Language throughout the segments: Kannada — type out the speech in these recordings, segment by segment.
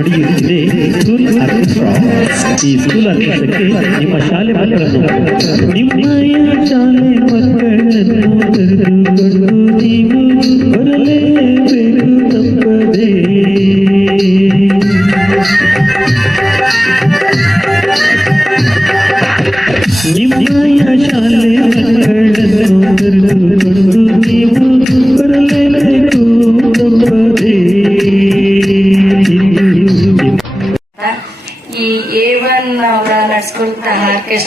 ನಡೆಯುತ್ತಿದೆ ಸ್ಕೂಲ್ ಆರ್ಕೆಸ್ಟ್ರಾ ಈ ಸ್ಕೂಲ್ ಆರ್ಕೆಸ್ಟ್ರಾಕ್ಕೆ ನಿಮ್ಮ ಶಾಲೆ ಮಕ್ಕಳನ್ನು ನಿಮ್ಮಯ ಶಾಲೆ ಮಕ್ಕಳನ್ನು ಕರೆದುಕೊಂಡು ನೀವು ಬರಲೇಬೇಕು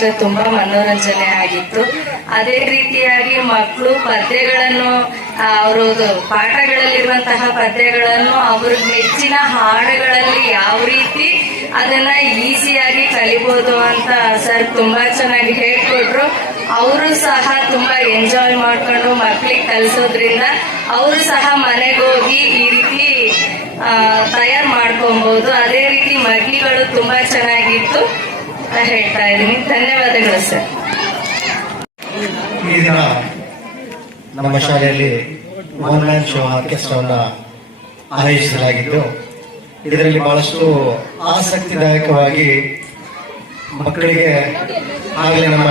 ಆರ್ಕೆಸ್ಟ್ರಾ ತುಂಬಾ ಮನೋರಂಜನೆ ಆಗಿತ್ತು. ಅದೇ ರೀತಿಯಾಗಿ ಮಕ್ಕಳು ಪದ್ಯಗಳನ್ನು ಅವರು ಪಾಠಗಳಲ್ಲಿರುವಂತಹ ಪದ್ಯಗಳನ್ನು ಅವ್ರ ಮೆಚ್ಚಿನ ಹಾಡುಗಳಲ್ಲಿ ಯಾವ ರೀತಿ ಅದನ್ನ ಈಸಿಯಾಗಿ ಕಲಿಬಹುದು ಅಂತ ಸರ್ ತುಂಬಾ ಚೆನ್ನಾಗಿ ಹೇಳ್ಕೊಟ್ರು. ಅವರು ಸಹ ತುಂಬಾ ಎಂಜಾಯ್ ಮಾಡ್ಕೊಂಡು ಮಕ್ಕಳಿಗೆ ಕಲಿಸೋದ್ರಿಂದ ಅವರು ಸಹ ಮನೆಗೆ ಹೋಗಿ ಈ ರೀತಿ ತಯಾರು ಮಾಡ್ಕೊಬಹುದು ಅದೇ ರೀತಿ ಮಗ್ಲಿಗಳು ತುಂಬಾ ಚೆನ್ನಾಗಿತ್ತು. ಹೇಳ್ತಾ ಇದ್ದೀನಿ. ಧನ್ಯವಾದಗಳು, ಸರ್. ಈ ದಿನ ನಮ್ಮ ಶಾಲೆಯಲ್ಲಿ ಆನ್ಲೈನ್ ಶೋ ಆರ್ಕೆಸ್ಟ್ರಾವನ್ನು ಆಯೋಜಿಸಲಾಗಿದ್ದು, ಇದರಲ್ಲಿ ಬಹಳಷ್ಟು ಆಸಕ್ತಿದಾಯಕವಾಗಿ ಮಕ್ಕಳಿಗೆ ಆಗಲೇ ನಮ್ಮ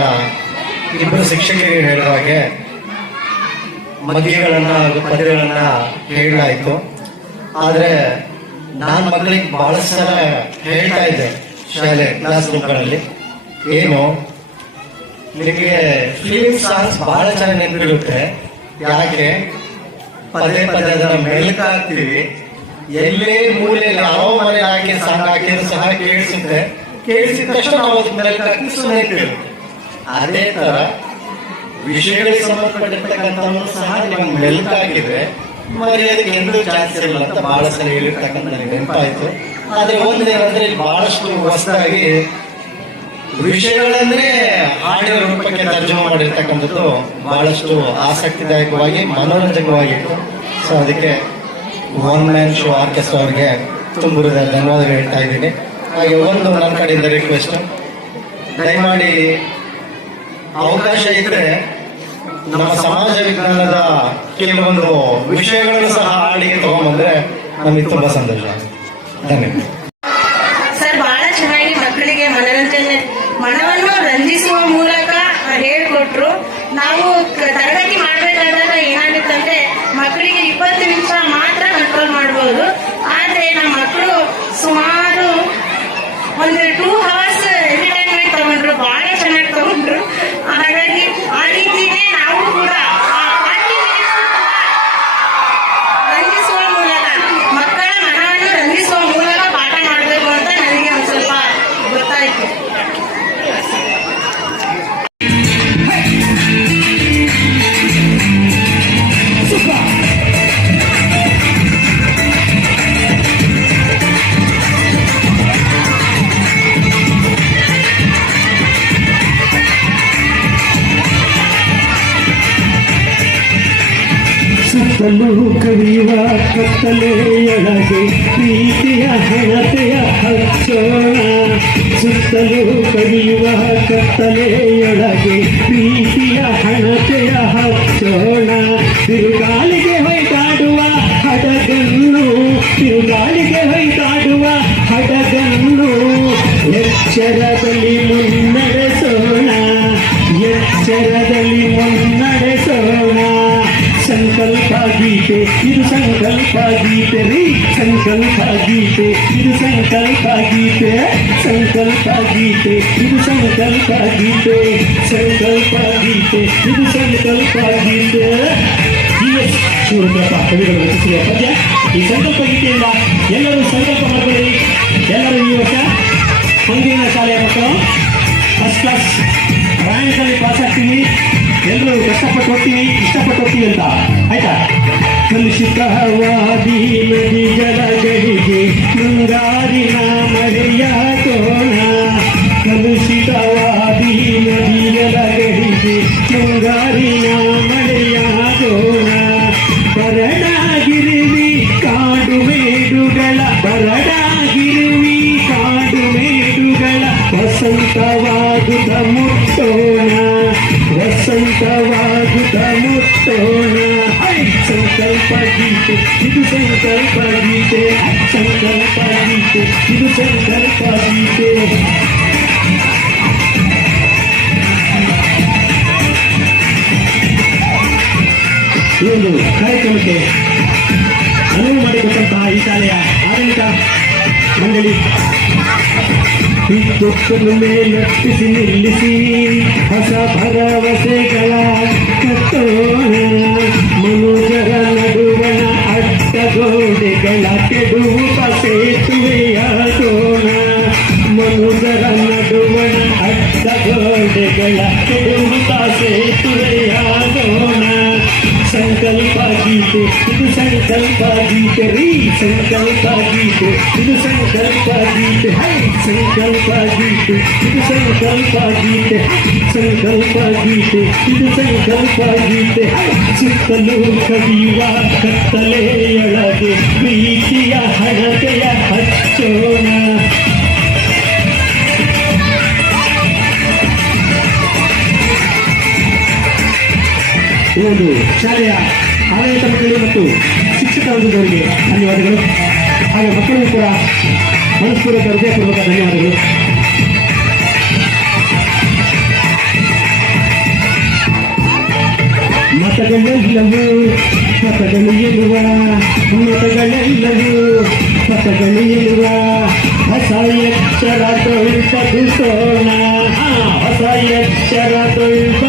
ಇಬ್ಬರು ಶಿಕ್ಷಕರಿಗೆ ಹೇಳಿದ ಹಾಗೆ ಮಗ್ಗಿಗಳನ್ನ ಹಾಗೂ ಪದ್ಯಗಳನ್ನ ಹೇಳಲಾಯಿತು. ಆದರೆ ನಾನು ಮಕ್ಕಳಿಗೆ ಬಹಳಷ್ಟು ಸಲ ಹೇಳ್ತಾ ಇದ್ದೆ. ಶಾಲೆ ಕ್ಲಾಸ್ ರೂಮ್ಗಳಲ್ಲಿ ಏನು? ನಿಮಗೆ ಫಿಲಿಮ್ ಸಾಂಗ್ಸ್ ಬಹಳ ಚೆನ್ನಾಗಿ ನೆನಪಿರುತ್ತೆ. ಯಾಕೆ? ಪದೇ ಪದೇ ಅದರ ಮೆಲುಕು ಹಾಕ್ತೀವಿ ಎಲ್ಲೇ ಮೂಲೆ ಯಾವ ಮನೆ ಹಾಕಿ ಸಾಂಗ್ ಹಾಕಿದ್ರು ಸಹ ಕೇಳಿಸುತ್ತೆ. ಕೇಳಿಸಿದ ತಕ್ಷಣ ನಾವು ಹಾಕಿ ಸುಮ್ಮನೆ. ಅದೇ ತರ ವಿಷಯಗಳಿಗೆ ಸಂಬಂಧಪಟ್ಟಿರ್ತಕ್ಕಂಥವನ್ನು ಸಹ ನಿಮಗೆ ಮೆಲುಕು ಮರ್ಯಾದೆಗೆ మరి ಅದಕ್ಕೆ ಎಂದೂ ಚಾನ್ಸ್ ಇರಲ್ಲ ಅಂತ ಬಹಳ ಸಲ ಹೇಳಿರ್ತಕ್ಕಂಥ ನೆನಪಾಯ್ತು. ಆದ್ರೆ ಒಂದೇನಂದ್ರೆ ಇಲ್ಲಿ ಬಹಳಷ್ಟು ಹೊಸದಾಗಿ ವಿಷಯಗಳಂದ್ರೆ ಆಡಿಯೋ ರೂಪಕ್ಕೆ ತರ್ಜುಮೆ ಮಾಡಿರ್ತಕ್ಕಂಥದ್ದು ಬಹಳಷ್ಟು ಆಸಕ್ತಿದಾಯಕವಾಗಿ ಮನೋರಂಜಕವಾಗಿತ್ತು ಸೊ ಅದಕ್ಕೆ ಒನ್ ಮ್ಯಾನ್ ಶೋ ಆರ್ಕೆಸ್ಟ್ರಾ ಅವ್ರಿಗೆ ತುಂಬಿರದ ಧನ್ಯವಾದಗಳು ಹೇಳ್ತಾ ಇದ್ದೀನಿ. ಹಾಗೆ ಒಂದು ನನ್ನ ಕಡೆಯಿಂದ ರಿಕ್ವೆಸ್ಟ್ ದಯಮಾಡಿ ಅವಕಾಶ ಇದ್ರೆ ನಮ್ಮ ಸಮಾಜ ವಿಜ್ಞಾನದ ಕೆಲವೊಂದು ವಿಷಯಗಳನ್ನು ಸಹ ಹಾಡಿಗೆ ತಗೊಂಡ್ಬಂದ್ರೆ ನಮಗೆ ತುಂಬಾ ಸಂತೋಷ. Dale. ಸುತ್ತಲೂ ಕವಿಯುವ ಕತ್ತಲೆಯೊಳಗೆ ಪ್ರೀತಿಯ ಹಣತೆಯ ಹಚ್ಚೋಣ ಸುತ್ತಲೂ ಕವಿಯುವ ಕತ್ತಲೆಯೊಳಗೆ ಪ್ರೀತಿಯ ಹಣತೆಯ ಹಚ್ಚೋಣ ತಿರುಗಾಳಿಗೆ ಗೀತೆ ಇದು ಸಂಕಲ್ಪ ಗೀತೆ ರೀ ಸಂಕಲ್ಪ ಗೀತೆ ಇದು ಸಂಕಲ್ಪ ಗೀತೆ ಸಂಕಲ್ಪ ಗೀತೆ ಇದು ಸಂಕಲ್ಪ ಗೀತೆ ಸಂಕಲ್ಪ ಗೀತೆ ಇದು ಸಂಕಲ್ಪ ಗೀತೆ ಜಿ ಎಸ್ ಶಿವರುದ್ರಪ್ಪ ಕವಿಗಳು ರಚಿಸಿರುವ ಪದ್ಯ ಈ ಸಂಕಲ್ಪ ಗೀತೆಯಿಂದ ಎಲ್ಲರೂ ಸಂಕಲ್ಪ ಮಾಡ್ಕೊಳ್ಳಿ ಎಲ್ಲರೂ ಈ ವರ್ಷ ಮುಂದಿನ ಶಾಲೆಯ ಮಕ್ಕಳು ಫಸ್ಟ್ ಕ್ಲಾಸ್ ರ್ಯಾಂಕಲ್ಲಿ ಪಾಸ್ ಆಗ್ತೀವಿ ಎಲ್ಲರೂ ಕಷ್ಟಪಟ್ಟು ಹೋಗ್ತೀವಿ ಇಷ್ಟಪಟ್ಟು ಹೋಗ್ತೀವಿ ಅಂತ ಆಯ್ತಾ ಕಲುಷಿತವಾದಿ ನದಿಗಳ ಗಡಿಗೆ ಮುಂಗಾರಿನ ಮಳೆಯಾಗೋಣ ಕಲುಷಿತವಾದಿ ನದಿಗಳ ಗಡಿಗೆ ಮುಂಗಾರಿನ ಮಳೆಯಾಗೋಣ ಬರಡಾಗಿರುವಿ ಕಾಡು ಮೇಡುಗಳ ಬರಡಾಗಿರುವಿ ಕಾಡು ಮೇಡುಗಳ ವಸಂತವಾಗುತ್ತ ಮುಟ್ಟೋಣ ವಸಂತವಾಗುತ್ತ ಗೀತೆ ಇದು ಸಂಕಲ್ಪ ಗೀತೆ ಸಂಕಲ್ಪ ಗೀತೆ ಇದು ಸಂಕಲ್ಪ ಗೀತೆ ಈ ಒಂದು ಕಾರ್ಯಕ್ರಮಕ್ಕೆ ಅನುವು ಮಾಡಿಕೊಟ್ಟಂತಹ ಈ ಶಾಲೆಯ ಆಡಳಿತ ಮಂಡಳಿ ವಿದ್ಯುತ್ತನ್ನು ಮೇಲೆತ್ತಿಸಿ ನಿಲ್ಲಿಸಿ ಹೊಸ ಭರವಸೆಗಳ ಕಟ್ಟೋಣ ಮನುಜರ ನಡುವಣ लगो गला के डूबा से तुया सोना मनु जरा न डूबना लगो गला के डूबा से तुया ಇದು ಸಂಕಲ್ಪ ಗೀತೆ ರೀ ಸಂಕಲ್ಪ ಗೀತೆ ಇದು ಸಂಕಲ್ಪ ಗೀತೆ ಹೈ ಸಂಕಲ್ಪ ಗೀತೆ ಇದು ಸಂಕಲ್ಪ ಗೀತೆ ಸಂಕಲ್ಪ ಗೀತೆ ಇದು ಸಂಕಲ್ಪ ಗೀತೆ ಹೈ ಸುತ್ತಲೂ ಕವಿಯುವ ಕತ್ತಲೆಯೊಳಗೆ ಪ್ರೀತಿಯ ಹಣತೆಯ ಹಚ್ಚೋಣ ಈ ಒಂದು ಶಾಲೆಯ ಆಡಳಿತ ಮಂಡಳಿ ಮತ್ತು ಶಿಕ್ಷಕ ವರ್ಗದವರಿಗೆ ಧನ್ಯವಾದಗಳು ಹಾಗೆ ಮಕ್ಕಳಿಗೂ ಕೂಡ ಮನಸ್ಪೂರ್ವಕ ಹೃದಯಪೂರ್ವಕ ಧನ್ಯವಾದಗಳು ಮತಗಳೆಲ್ಲವೂ ಮತಗಳು ಎನ್ನುವ ಮತಗಳೆಲ್ಲವೂ ಮತಗಳು ಎನ್ನುವ ಹೊಸ ಎಚ್ಚರ ಬದುಕೋಣ ಹೊಸ ಎಚ್ಚರ ಬದುಕೋಣ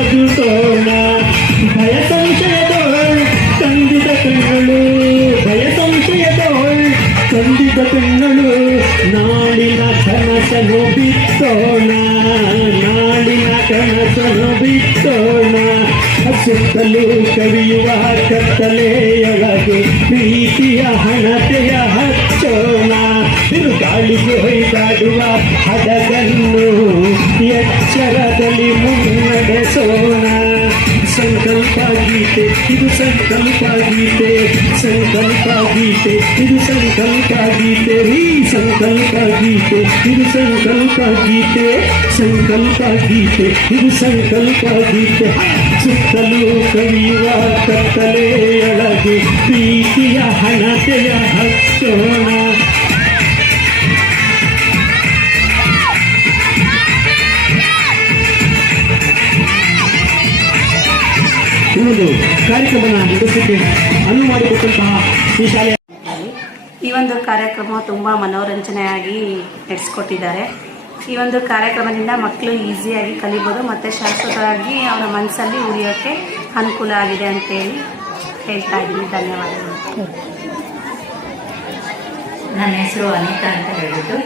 ಸುತ್ತಲೂ ಕವಿಯುವ ಕತ್ತಲೆಯೊಳಗೆ ಪ್ರೀತಿಯ ಹಣತೆಯ ಹಚ್ಚೋಣ. ಬಿರುಗಾಳಿಗೆ ಹೊಯ್ದಾಡುವ ಹಡಗನ್ನು ಎಚ್ಚರದಲ್ಲಿ ಮುನ್ನಡೆಸೋಣ. ಸಂಕಲ್ಪ ಗೀತೆ ಇದು ಸಂಕಲ್ಪ ಗೀತೆ ಸಂಕಲ್ಪ ಗೀತೆ ಇದು ಸಂಕಲ್ಪ ಗೀತೆ ರೀ ಸಂಕಲ್ಪ ಗೀತೆ ಇದು ಸಂಕಲ್ಪ ಗೀತೆ ಸಂಕಲ್ಪ ಗೀತೆ ಇದು ಸಂಕಲ್ಪ ಗೀತೆ ಸುತ್ತಲೂ ಕವಿಯುವ ಕತ್ತಲೆಯೊಳಗೆ ಪ್ರೀತಿಯ ಹಣತೆಯ ಹಚ್ಚೋಣ ಈ ಒಂದು ಕಾರ್ಯಕ್ರಮ ನಡೆಸಲಿಕ್ಕೆ ಅನುವು ಮಾಡಿಕೊಟ್ಟಂತಹ ಈ ಶಾಲೆಯ ಈ ಒಂದು ಕಾರ್ಯಕ್ರಮ ತುಂಬ ಮನೋರಂಜನೆಯಾಗಿ ನಡೆಸ್ಕೊಟ್ಟಿದ್ದಾರೆ. ಈ ಒಂದು ಕಾರ್ಯಕ್ರಮದಿಂದ ಮಕ್ಕಳು ಈಸಿಯಾಗಿ ಕಲಿಬೋದು ಮತ್ತು ಶಾಶ್ವತವಾಗಿ ಅವರ ಮನಸ್ಸಲ್ಲಿ ಉಳಿಯೋಕ್ಕೆ ಅನುಕೂಲ ಆಗಿದೆ ಅಂತೇಳಿ ಹೇಳ್ತಾ ಇದ್ದೀನಿ. ಧನ್ಯವಾದಗಳು. ನನ್ನ ಹೆಸರು ಅನಿತಾ ಅಂತ ಹೇಳಿದ್ದು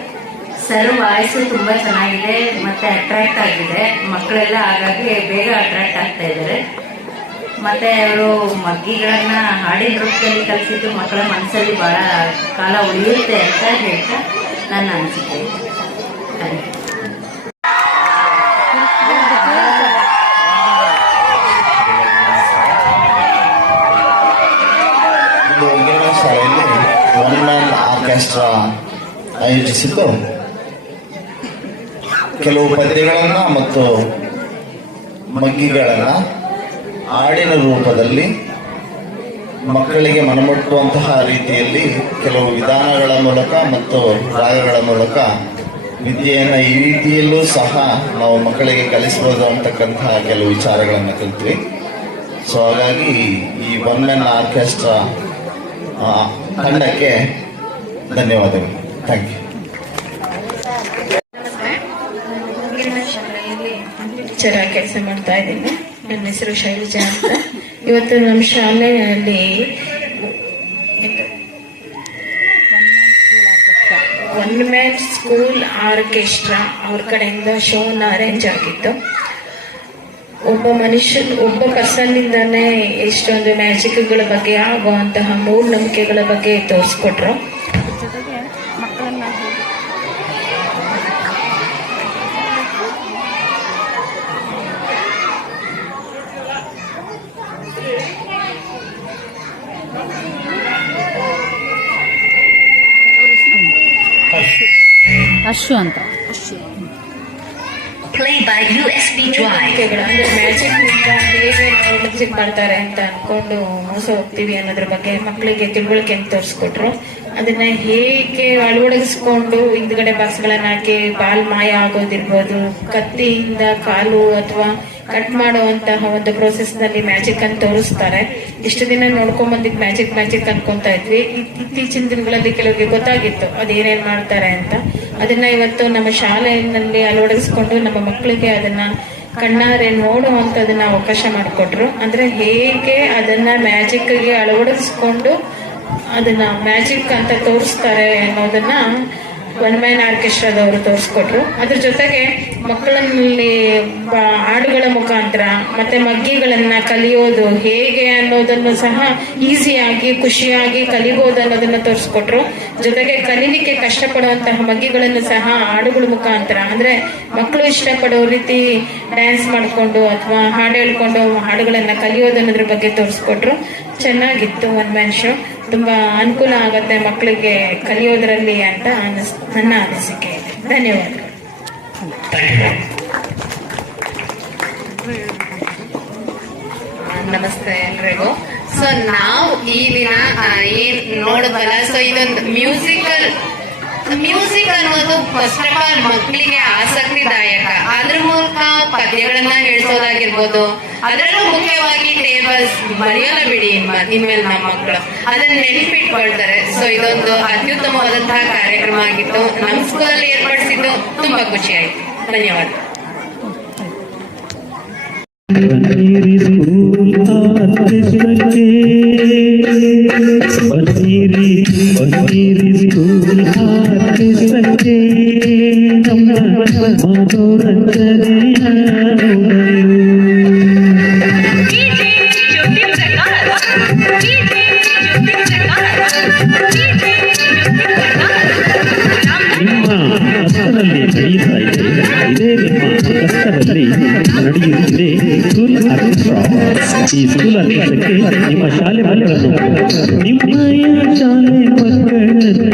ಸರ್ ವಾಯ್ಸು ತುಂಬ ಚೆನ್ನಾಗಿದೆ ಮತ್ತು ಅಟ್ರಾಕ್ಟ್ ಆಗಿದೆ. ಮಕ್ಕಳೆಲ್ಲ ಹಾಗಾಗಿ ಬೇಗ ಅಟ್ರಾಕ್ಟ್ ಆಗ್ತಾ ಇದ್ದಾರೆ. ಮತ್ತೆ ಅವರು ಮಗ್ಗಿಗಳನ್ನ ಹಾಡಿನ ರೂಪದಲ್ಲಿ ಕಲಿಸಿದ್ದು ಮಕ್ಕಳ ಮನಸ್ಸಲ್ಲಿ ಬಹಳ ಕಾಲ ಉಳಿಯುತ್ತೆ ಅಂತ ಹೇಳ್ತಾ ನನ್ನ ಅನಿಸಿಕೆ. ಆರ್ಕೆಸ್ಟ್ರಾ ಆಯೋಜಿಸಿದ್ದು. ಕೆಲವು ಪದ್ಯಗಳನ್ನು ಮತ್ತು ಮಗ್ಗಿಗಳನ್ನು ಹಾಡಿನ ರೂಪದಲ್ಲಿ ಮಕ್ಕಳಿಗೆ ಮನಮುಟ್ಟುವಂತಹ ರೀತಿಯಲ್ಲಿ ಕೆಲವು ವಿಧಾನಗಳ ಮೂಲಕ ಮತ್ತು ರಾಗಗಳ ಮೂಲಕ ವಿದ್ಯೆಯನ್ನು ಈ ರೀತಿಯಲ್ಲೂ ಸಹ ನಾವು ಮಕ್ಕಳಿಗೆ ಕಲಿಸಬಹುದು ಅಂತಕ್ಕಂತಹ ಕೆಲವು ವಿಚಾರಗಳನ್ನು ಕಲಿತ್ವಿ ಸೊ ಹಾಗಾಗಿ ಈ ಒನ್ ಆರ್ಕೆಸ್ಟ್ರಾ ತಂಡಕ್ಕೆ ಧನ್ಯವಾದಗಳು. ಥ್ಯಾಂಕ್ ಯು ಆಗಿ ಕೆಲಸ ಮಾಡ್ತಾ ಇದ್ದೀನಿ. ನನ್ನ ಹೆಸರು ಶೈಲಜಾ ಅಂತ. ಇವತ್ತು ನಮ್ಮ ಶಾಲೆಯಲ್ಲಿ ಒನ್ ಮ್ಯಾನ್ ಸ್ಕೂಲ್ ಆರ್ಕೆಸ್ಟ್ರಾ ಅವ್ರ ಕಡೆಯಿಂದ ಶೋನ ಅರೇಂಜ್ ಆಗಿತ್ತು. ಒಬ್ಬ ಮನುಷ್ಯ, ಒಬ್ಬ ಪರ್ಸನ್ ಇಂದಾನೆ ಎಷ್ಟೊಂದು ಮ್ಯಾಜಿಕ್ಗಳ ಬಗ್ಗೆ, ಆಗುವಂತಹ ಮೂಢನಂಬಿಕೆಗಳ ಬಗ್ಗೆ ತೋರಿಸ್ಕೊಟ್ರು ಜೊತೆಗೆ ಮಕ್ಕಳನ್ನ ಹೇಗೆ ಅಶು ಅಂತ ನಂಬಿಕೆಗಳು ಅಂದ್ರೆ ಮ್ಯಾಜಿಕ್ನಿಂದ ಹೇಗೆ ನಾವು ಮ್ಯಾಜಿಕ್ ಮಾಡ್ತಾರೆ ಅಂತ ಅನ್ಕೊಂಡು ಮೋಸ ಹೋಗ್ತೀವಿ ಅನ್ನೋದ್ರ ಬಗ್ಗೆ ಮಕ್ಕಳಿಗೆ ತಿಳುವಳಿಕೆ ತೋರಿಸ್ಕೊಟ್ರು. ಅದನ್ನ ಹೇಗೆ ಅಳವಡಿಸ್ಕೊಂಡು ಹಿಂದ್ಗಡೆ ಬಾಕ್ಸ್ಗಳನ್ನ ಹಾಕಿ ಬಾಲ್ ಮಾಯ ಆಗೋದಿರ್ಬೋದು ಕತ್ತಿಯಿಂದ ಕಾಲು ಅಥವಾ ಕಟ್ ಮಾಡುವಂತಹ ಒಂದು ಪ್ರೋಸೆಸ್ನಲ್ಲಿ ಮ್ಯಾಜಿಕ್ ಅಂತ ತೋರಿಸ್ತಾರೆ. ಇಷ್ಟು ದಿನ ನೋಡ್ಕೊಂಡ್ ಬಂದಿದ್ ಮ್ಯಾಜಿಕ್ ಮ್ಯಾಜಿಕ್ ಅನ್ಕೊಂತ ಇದ್ವಿ. ಇತ್- ಇತ್ತೀಚಿನ ದಿನಗಳಲ್ಲಿ ಕೆಲವರಿಗೆ ಗೊತ್ತಾಗಿತ್ತು ಅದೇನೇನ್ ಮಾಡ್ತಾರೆ ಅಂತ. ಅದನ್ನ ಇವತ್ತು ನಮ್ಮ ಶಾಲೆಯಲ್ಲಿ ಅಳವಡಿಸ್ಕೊಂಡು ನಮ್ಮ ಮಕ್ಕಳಿಗೆ ಅದನ್ನ ಕಣ್ಣಾರೆ ನೋಡುವಂತದನ್ನ ಅವಕಾಶ ಮಾಡಿಕೊಟ್ರು. ಅಂದ್ರೆ ಹೇಗೆ ಅದನ್ನ ಮ್ಯಾಜಿಕ್ಗೆ ಅಳವಡಿಸ್ಕೊಂಡು ಅದನ್ನ ಮ್ಯಾಜಿಕ್ ಅಂತ ತೋರಿಸ್ತಾರೆ ಅನ್ನೋದನ್ನ ಒನ್ ಮ್ಯಾನ್ ಆರ್ಕೆಸ್ಟ್ರಾದವರು ತೋರಿಸ್ಕೊಟ್ರು. ಅದ್ರ ಜೊತೆಗೆ ಮಕ್ಕಳಲ್ಲಿ ಹಾಡುಗಳ ಮುಖಾಂತರ ಮತ್ತೆ ಮಗ್ಗಿಗಳನ್ನ ಕಲಿಯೋದು ಹೇಗೆ ಅನ್ನೋದನ್ನು ಸಹ ಈಸಿಯಾಗಿ, ಖುಷಿಯಾಗಿ ಕಲಿಬಹುದು ಅನ್ನೋದನ್ನ ತೋರಿಸ್ಕೊಟ್ರು. ಜೊತೆಗೆ ಕಲೀಲಿಕ್ಕೆ ಕಷ್ಟಪಡುವಂತಹ ಮಗ್ಗಿಗಳನ್ನು ಸಹ ಹಾಡುಗಳ ಮುಖಾಂತರ, ಅಂದ್ರೆ ಮಕ್ಕಳು ಇಷ್ಟಪಡೋ ರೀತಿ ಡ್ಯಾನ್ಸ್ ಮಾಡಿಕೊಂಡು ಅಥವಾ ಹಾಡು ಹೇಳ್ಕೊಂಡು ಹಾಡುಗಳನ್ನ ಕಲಿಯೋದು ಅನ್ನೋದ್ರ ಬಗ್ಗೆ ತೋರಿಸ್ಕೊಟ್ರು. ಚೆನ್ನಾಗಿತ್ತು ಒನ್ ಮ್ಯಾನ್ ಶೋ ತುಂಬಾ ಅನುಕೂಲ ಆಗತ್ತೆ ಮಕ್ಕಳಿಗೆ ಕಲಿಯೋದ್ರಲ್ಲಿ ಅಂತ ಅನಿಸ್ ನನ್ನ ಅನಿಸಿಕೆ ಇದೆ. ಧನ್ಯವಾದಗಳು. ನಮಸ್ತೆ ಎಲ್ರಿಗೂ. ಸೊ ನಾವು ಈ ದಿನ ಏನ್ ನೋಡಬಲ್ಲ ಸೊ ಇದೊಂದು ಮ್ಯೂಸಿಕಲ್ ಮ್ಯೂಸಿಕ್ ಅನ್ನೋದು ಫಸ್ಟ್ ಆಫ್ ಆಲ್ ಮಕ್ಕಳಿಗೆ ಆಸಕ್ತಿದಾಯಕ ಅದ್ರ ಮೂಲಕ ಪದ್ಯಗಳನ್ನ ಹೇಳ್ಸೋದಾಗಿರ್ಬೋದು ಅದರಲ್ಲೂ ಮುಖ್ಯವಾಗಿ ಟೇಬಲ್ಸ್ ಮರೆಯಲ್ಲ ಬಿಡಿ ಇನ್ಮ- ಇನ್ಮೇಲೆ ನಮ್ಮ ಮಕ್ಕಳು ಅದನ್ನ ನೆನಪಿಟ್ಕೊಳ್ತಾರೆ ಸೊ ಇದೊಂದು ಅತ್ಯುತ್ತಮವಾದಂತಹ ಕಾರ್ಯಕ್ರಮ ಆಗಿತ್ತು ನಮ್ಮ ಸ್ಕೂಲಲ್ಲಿ ಏರ್ಪಡಿಸಿದ್ದು ತುಂಬಾ ಖುಷಿ ಆಯ್ತು ಧನ್ಯವಾದ ಸ್ಕೂಲ್ ನಡೆಯುತ್ತಿದೆ ಸ್ಕೂಲ್ ಆರ್ಕೆಸ್ಟ್ರಾ ಈ ಸ್ಕೂಲ್ ಆರ್ಕೆಸ್ಟ್ರಾಕ್ಕೆ ನಿಮ್ಮ ಶಾಲೆ ಮಕ್ಕಳನ್ನು ನಿಮ್ಮಯ ಶಾಲೆ ಮಕ್ಕಳನ್ನು